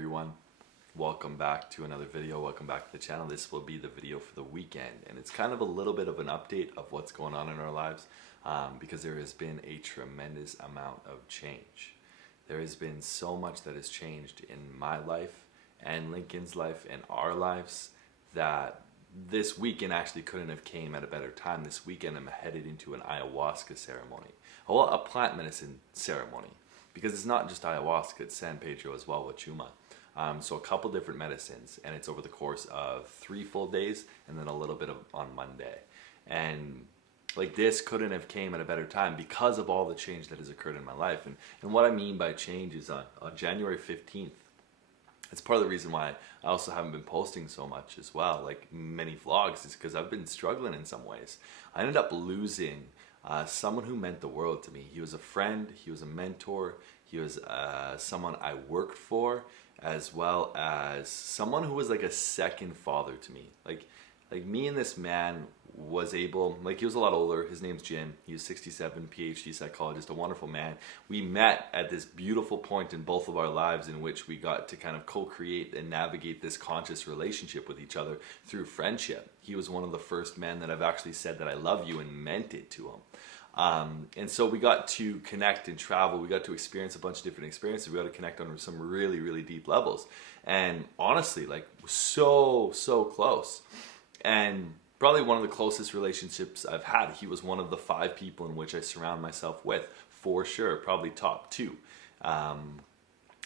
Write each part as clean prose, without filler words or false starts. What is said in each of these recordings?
everyone? Welcome back to another video. Welcome back to the channel. This will be the video for the weekend, and it's kind of a little bit of an update of what's going on in our lives because there has been a tremendous amount of change. There has been so much that has changed in my life and Lincoln's life and our lives that this weekend actually couldn't have came at a better time. This weekend I'm headed into an ayahuasca ceremony, well, a plant medicine ceremony, because it's not just ayahuasca, it's San Pedro as well with Chuma. So a couple different medicines, and it's over the course of 3 full days and then a little bit on Monday. And like this couldn't have came at a better time because of all the change that has occurred in my life. And what I mean by change is on January 15th, it's part of the reason why I also haven't been posting so much as well, like many vlogs, is because I've been struggling in some ways. I ended up losing someone who meant the world to me. He was a friend, he was a mentor, he was someone I worked for, as well as someone who was like a second father to me. Like me and this man was able, like he was a lot older, his name's Jim, he was 67, PhD psychologist, a wonderful man. We met at this beautiful point in both of our lives in which we got to kind of co-create and navigate this conscious relationship with each other through friendship. He was one of the first men that I've actually said that I love you and meant it to him. And so we got to connect and travel. We got to experience a bunch of different experiences. We got to connect on some really, really deep levels. And honestly, like so close. And probably one of the closest relationships I've had. He was one of the 5 people in which I surround myself with, for sure, probably top 2. And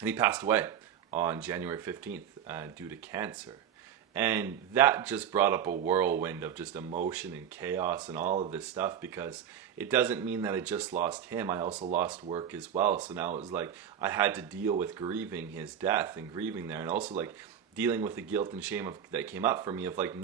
he passed away on January 15th due to cancer. And that just brought up a whirlwind of just emotion and chaos and all of this stuff, because it doesn't mean that I just lost him. I also lost work as well. So now it was like I had to deal with grieving his death and grieving there, and also like dealing with the guilt and shame that came up for me of like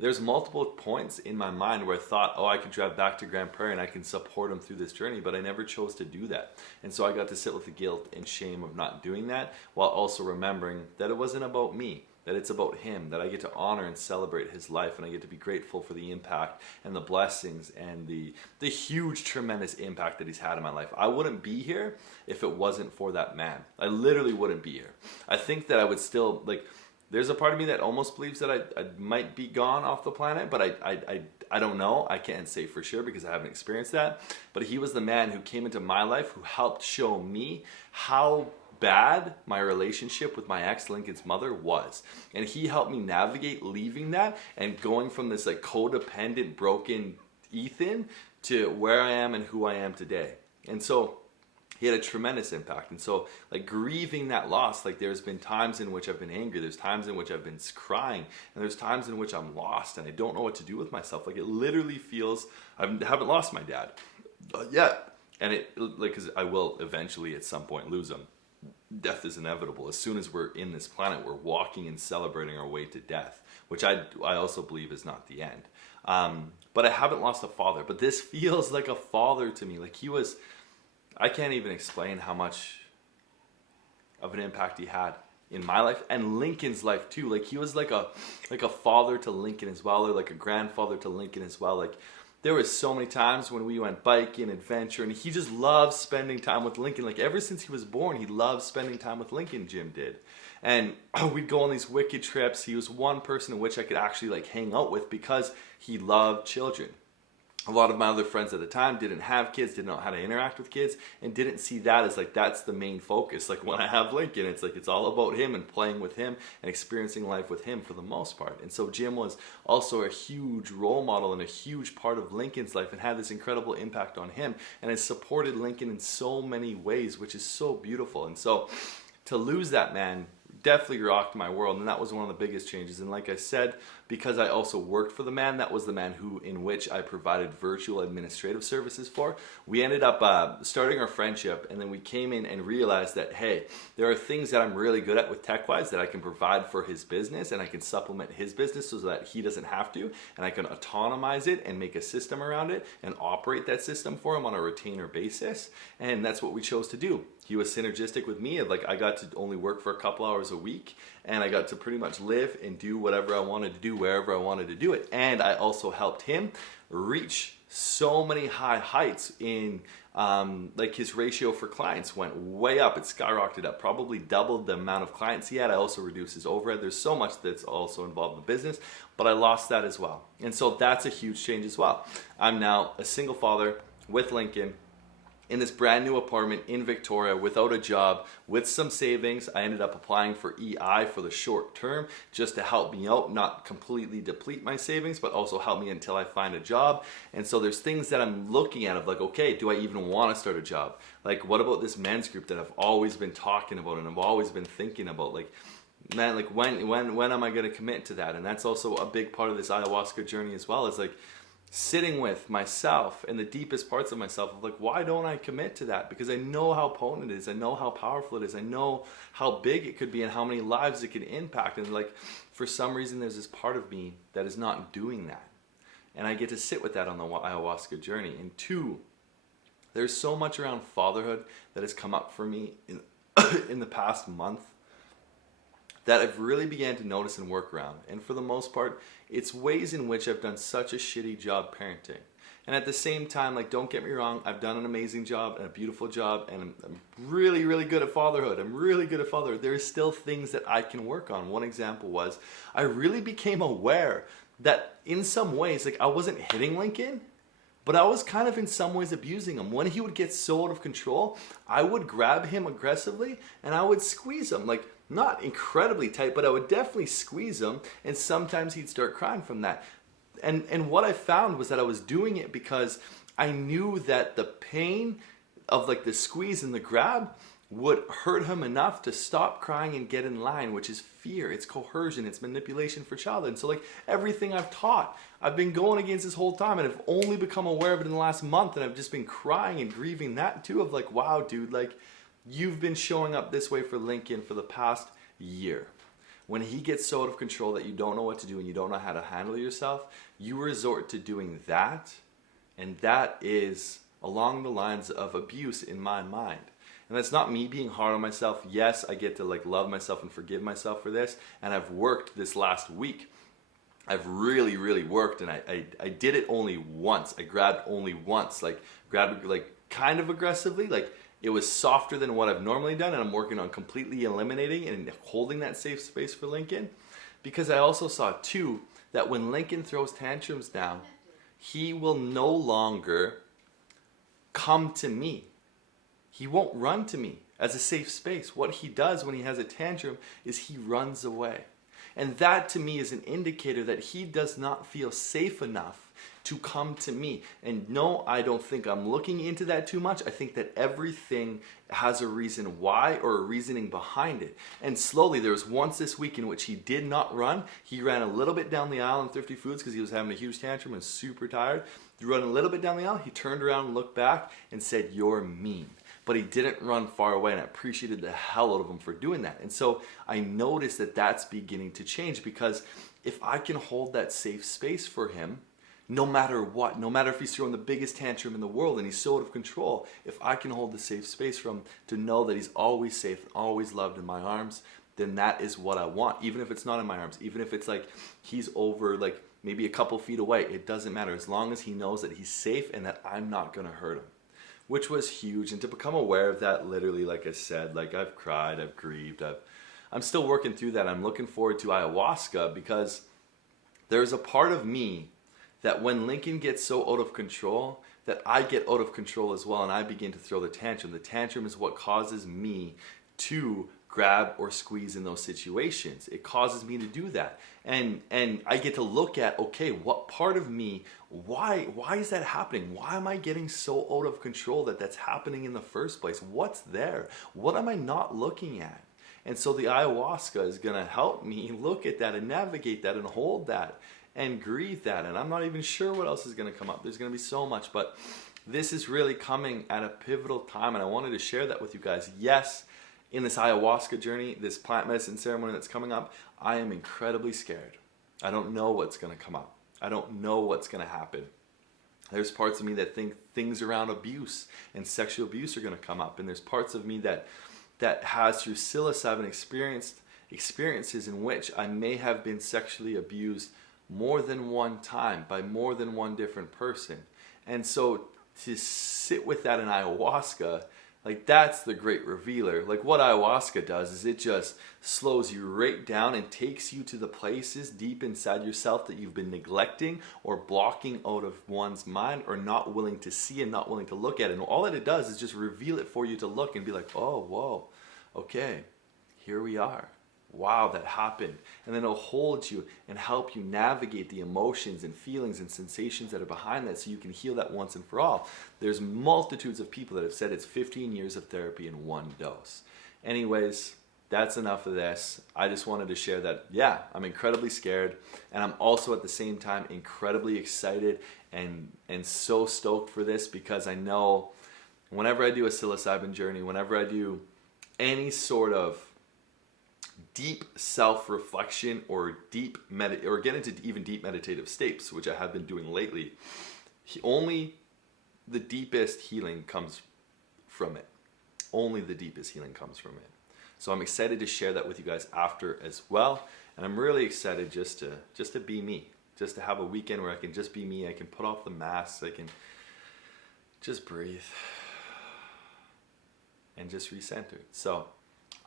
there's multiple points in my mind where I thought, oh, I could drive back to Grand Prairie and I can support him through this journey, but I never chose to do that. And so I got to sit with the guilt and shame of not doing that, while also remembering that it wasn't about me, that it's about him, that I get to honor and celebrate his life, and I get to be grateful for the impact and the blessings and the huge, tremendous impact that he's had in my life. I wouldn't be here if it wasn't for that man. I literally wouldn't be here. I think that I would still, like, there's a part of me that almost believes that I might be gone off the planet, but I don't know. I can't say for sure because I haven't experienced that. But he was the man who came into my life, who helped show me how bad my relationship with my ex, Lincoln's mother, was. And he helped me navigate leaving that and going from this like codependent, broken Ethan to where I am and who I am today. And so he had a tremendous impact. And so like grieving that loss, like there's been times in which I've been angry, there's times in which I've been crying, and there's times in which I'm lost and I don't know what to do with myself. Like it literally feels, I haven't lost my dad yet. And it, like, cause I will eventually at some point lose him. Death is inevitable. As soon as we're in this planet, we're walking and celebrating our way to death, which I also believe is not the end. But I haven't lost a father, but this feels like a father to me. Like he was, I can't even explain how much of an impact he had in my life and Lincoln's life too. Like he was like a father to Lincoln as well, or like a grandfather to Lincoln as well. Like there was so many times when we went biking, adventure, and he just loved spending time with Lincoln. Like ever since he was born, he loved spending time with Lincoln, Jim did. And we'd go on these wicked trips. He was one person in which I could actually like hang out with because he loved children. A lot of my other friends at the time didn't have kids, didn't know how to interact with kids, and didn't see that as like that's the main focus. Like when I have Lincoln, it's like it's all about him and playing with him and experiencing life with him for the most part. And so Jim was also a huge role model and a huge part of Lincoln's life and had this incredible impact on him and has supported Lincoln in so many ways, which is so beautiful. And so to lose that man definitely rocked my world, and that was one of the biggest changes. And like I said, because I also worked for the man, that was the man in which I provided virtual administrative services for. We ended up starting our friendship, and then we came in and realized that, hey, there are things that I'm really good at with tech-wise that I can provide for his business, and I can supplement his business so that he doesn't have to, and I can autonomize it and make a system around it and operate that system for him on a retainer basis. And that's what we chose to do. He was synergistic with me. Like I got to only work for a couple hours a week, and I got to pretty much live and do whatever I wanted to do wherever I wanted to do it. And I also helped him reach so many high heights in like his ratio for clients went way up. It skyrocketed up, probably doubled the amount of clients he had. I also reduced his overhead. There's so much that's also involved in the business, but I lost that as well. And so that's a huge change as well. I'm now a single father with Lincoln in this brand new apartment in Victoria without a job, with some savings. I ended up applying for EI for the short term just to help me out, not completely deplete my savings, but also help me until I find a job. And so there's things that I'm looking at of like, okay, do I even want to start a job? Like, what about this men's group that I've always been talking about and I've always been thinking about? Like, man, like when am I going to commit to that? And that's also a big part of this ayahuasca journey as well, is like sitting with myself and the deepest parts of myself of like, why don't I commit to that? Because I know how potent it is. I know how powerful it is. I know how big it could be and how many lives it could impact. And like, for some reason, there's this part of me that is not doing that. And I get to sit with that on the ayahuasca journey. And two, there's so much around fatherhood that has come up for me in the past month that I've really began to notice and work around. And for the most part, it's ways in which I've done such a shitty job parenting. And at the same time, like, don't get me wrong, I've done an amazing job and a beautiful job, and I'm really, really good at fatherhood. I'm really good at fatherhood. There are still things that I can work on. One example was I really became aware that in some ways, like, I wasn't hitting Lincoln, but I was kind of in some ways abusing him. When he would get so out of control, I would grab him aggressively and I would squeeze him. Like, not incredibly tight, but I would definitely squeeze him, and sometimes he'd start crying from that. And what I found was that I was doing it because I knew that the pain of like the squeeze and the grab would hurt him enough to stop crying and get in line, which is fear, it's coercion, it's manipulation for childhood. And so like everything I've taught, I've been going against this whole time, and I've only become aware of it in the last month, and I've just been crying and grieving that too, of like, wow, dude, like, you've been showing up this way for Lincoln for the past year. When he gets so out of control that you don't know what to do and you don't know how to handle yourself, you resort to doing that, and that is along the lines of abuse in my mind. And that's not me being hard on myself. Yes, I get to like love myself and forgive myself for this, and I've worked this last week. I've really, really worked, and I did it only once. I grabbed only once, like grabbed like kind of aggressively, like it was softer than what I've normally done, and I'm working on completely eliminating and holding that safe space for Lincoln. Because I also saw too that when Lincoln throws tantrums down, he will no longer come to me. He won't run to me as a safe space. What he does when he has a tantrum is he runs away. And that to me is an indicator that he does not feel safe enough to come to me. And no, I don't think I'm looking into that too much. I think that everything has a reason why, or a reasoning behind it. And slowly, there was once this week in which he did not run. He ran a little bit down the aisle in Thrifty Foods because he was having a huge tantrum and super tired. He ran a little bit down the aisle. He turned around and looked back and said, "You're mean." But he didn't run far away, and I appreciated the hell out of him for doing that. And so I noticed that that's beginning to change, because if I can hold that safe space for him, no matter what, no matter if he's throwing the biggest tantrum in the world and he's so out of control, if I can hold the safe space for him to know that he's always safe, always loved in my arms, then that is what I want. Even if it's not in my arms, even if it's like he's over like maybe a couple feet away, it doesn't matter, as long as he knows that he's safe and that I'm not gonna hurt him. Which was huge. And to become aware of that, literally, like I said, like I've cried, I've grieved, I'm still working through that. I'm looking forward to ayahuasca, because there's a part of me that when Lincoln gets so out of control, that I get out of control as well, and I begin to throw the tantrum. The tantrum is what causes me to grab or squeeze in those situations. It causes me to do that. And I get to look at, okay, what part of me, why is that happening? Why am I getting so out of control that that's happening in the first place? What's there? What am I not looking at? And so the ayahuasca is gonna help me look at that and navigate that and hold that and grieve that. And I'm not even sure what else is gonna come up. There's gonna be so much, but this is really coming at a pivotal time, and I wanted to share that with you guys. Yes, in this ayahuasca journey, this plant medicine ceremony that's coming up, I am incredibly scared. I don't know what's gonna come up. I don't know what's gonna happen. There's parts of me that think things around abuse and sexual abuse are gonna come up, and there's parts of me that has through psilocybin experienced experiences in which I may have been sexually abused more than one time by more than one different person. And so to sit with that in ayahuasca, like that's the great revealer. Like what ayahuasca does is it just slows you right down and takes you to the places deep inside yourself that you've been neglecting or blocking out of one's mind or not willing to see and not willing to look at. And all that it does is just reveal it for you to look and be like, oh, whoa, okay, here we are. Wow, that happened. And then it'll hold you and help you navigate the emotions and feelings and sensations that are behind that so you can heal that once and for all. There's multitudes of people that have said it's 15 years of therapy in one dose. Anyways, that's enough of this. I just wanted to share that, yeah, I'm incredibly scared, and I'm also at the same time incredibly excited and so stoked for this, because I know whenever I do a psilocybin journey, whenever I do any sort of deep self-reflection or or get into even deep meditative states, which I have been doing lately, only the deepest healing comes from it. Only the deepest healing comes from it. So I'm excited to share that with you guys after as well, and I'm really excited just to be me, just to have a weekend where I can just be me. I can put off the masks, I can just breathe and just recenter. So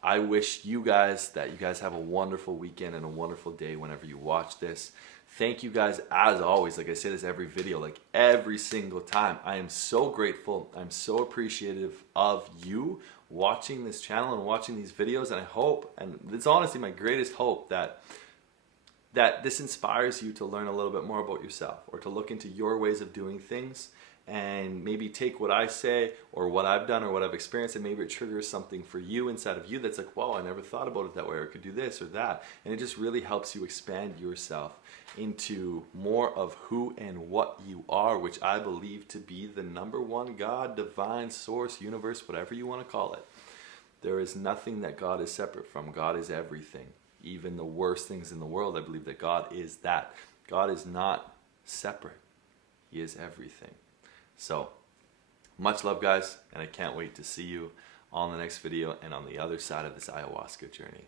I wish you guys that you guys have a wonderful weekend and a wonderful day whenever you watch this. Thank you guys, as always. Like I say this every video, like every single time. I am so grateful. I'm so appreciative of you watching this channel and watching these videos. And I hope, and it's honestly my greatest hope, that this inspires you to learn a little bit more about yourself, or to look into your ways of doing things, and maybe take what I say or what I've done or what I've experienced, and maybe it triggers something for you inside of you that's like, wow, I never thought about it that way, or I could do this or that. And it just really helps you expand yourself into more of who and what you are, which I believe to be the number one God, divine, source, universe, whatever you want to call it. There is nothing that God is separate from. God is everything. Even the worst things in the world, I believe that God is that. God is not separate. He is everything. So, much love, guys, and I can't wait to see you on the next video and on the other side of this ayahuasca journey.